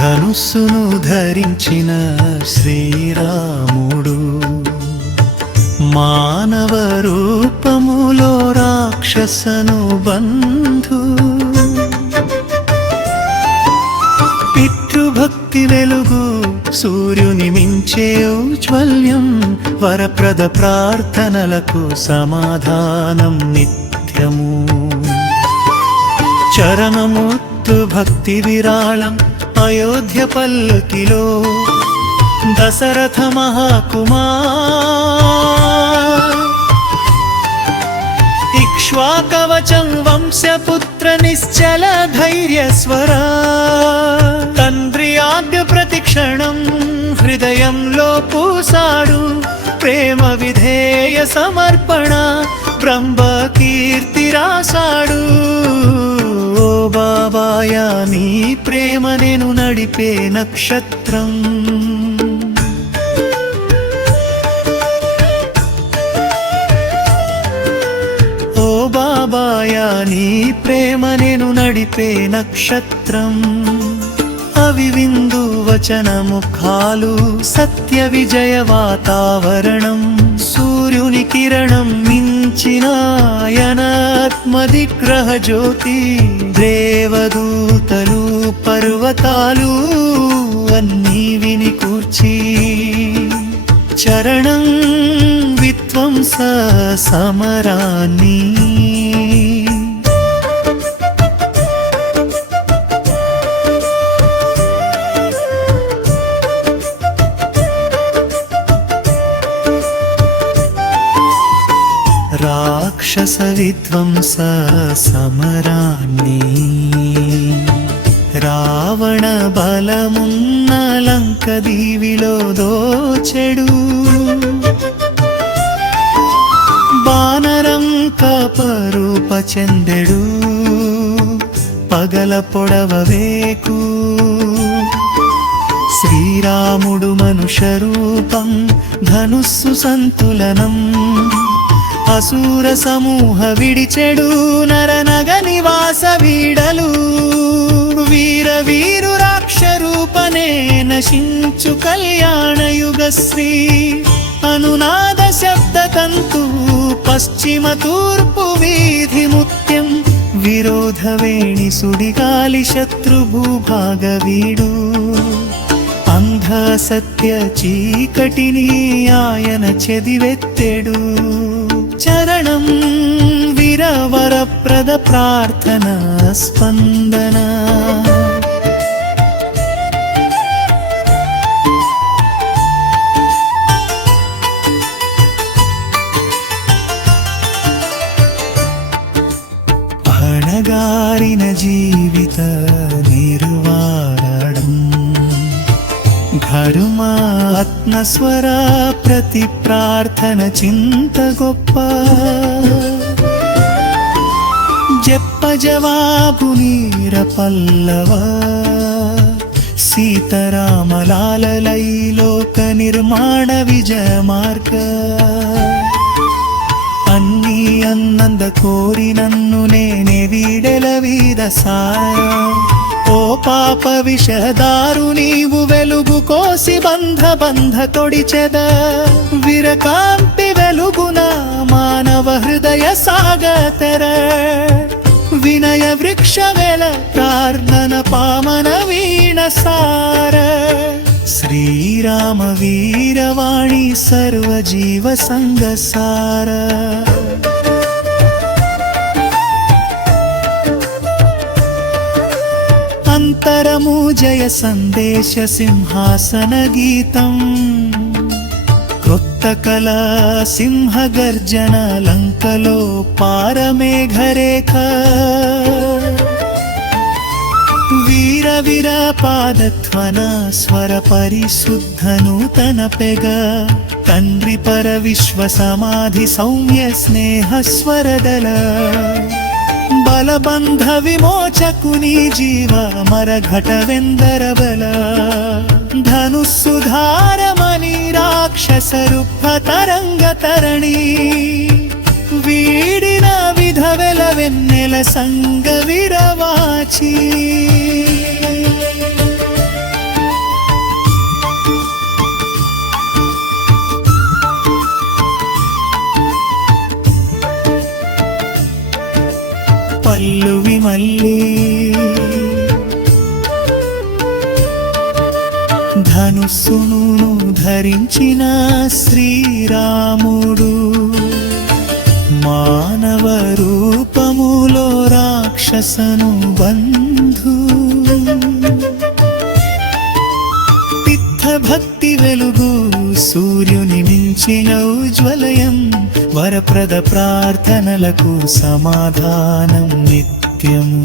ధనుస్సును ధరించిన శ్రీరాముడు మానవ రూపములో రాక్షసను బంధు పితృభక్తి వెలుగు సూర్యుని మించే ఔజ్వల్యం వరప్రద ప్రార్థనలకు సమాధానం నిత్యము చరణముత్తు భక్తి విరాళం అయోధ్య పల్కిలో దశరథ మహాకుమార్ ఇక్ష్వాకవచం వంశపుత్ర నిశ్చల ధైర్యస్వరా తండ్రి ఆజ్ఞ ప్రతిక్షణం హృదయంలో పూసాడు ప్రేమ విధేయ సమర్పణ బ్రహ్మ కీర్తి రాసాడు ఓ బాబాయా నీ ప్రేమ నేను నడిపే నక్షత్రం ఓ బాబాయా నీ ప్రేమ నేను నడిపే నక్షత్రం అవివిందు వచన ముఖాలు సత్య విజయ వాతావరణం సూర్యుని కిరణం మించినాయనాత్మదిగ్రహ జ్యోతి దేవదూతలు పర్వతాలు అన్నీ విని కూర్చి చరణం విధ్వంస సమరాన్ని రాక్షస విధ్వంస సమరాన్ని రావణ బలమున్న లంక దీవిలో దోచెడు బానరంక పరూప చెందెడు పగల పొడవ వేకు శ్రీరాముడు మనుష్య రూపం ధనుస్సు సంతులనం అసూర సమూహ విడిచెడు నరనగ నివాస వీడలు వీర వీరు రాక్షరూపనే నశించు కళ్యాణయుగశ్రీ అనునాద శబ్ద తంతు పశ్చిమ తూర్పు వీధి ముత్యం విరోధ వేణి సుడిగాలి శత్రు భూభాగ వీడు అంధ సత్య చీకటిని ఆయన చెదివెత్తెడు చరణం విరవరప్రద ప్రార్థన స్పందన అణగారిన జీవిత నిర్వారణం ఘరుమాత్మస్వర ప్రతి ప్రార్థన చింత గొప్ప జప్ప జవాబు నీర పల్లవ సీతారామలాలలోక నిర్మాణ విజయ మార్గ అన్నీ అన్నంద కోరి నన్ను నేనే వీడెల వీద సార ఓ పాప విషదారు నీవు వెలుగు కోసి బంధ తొడిచెద విరకాంతి వెలుగున మానవ హృదయ సాగతెర వినయ వృక్ష వెల ప్రార్థన పామన వీణ సార శ్రీరామ వీరవాణి సర్వజీవ సంగ సార అంతరము జయ సందేశ సింహాసన గీతం క్రొత్త కళ సింహ గర్జన లంకలో పారమేఘరేఖ వీర వీర పాదధ్వన స్వర పరిశుద్ధ నూతన పెగ తండ్రి పర విశ్వ సమాధి సౌమ్య స్నేహ స్వరదల బలబంధ విమోచకుని జీవ మర ఘటవెందర బల ధనుస్సుధారమణి రాక్షస రుద్ధ తరంగ తరణి వీడిన విధవెల వెన్నెల సంగ విరవాచి మళ్ళీ ధనుస్సును ధరించిన శ్రీరాముడు మానవ రూపములో రాక్షసను బంధు భక్తి వెలుగు సూర్యుని మించిన ఉజ్వలయం వరప్రద ప్రార్థనలకు సమాధానం నిత్యము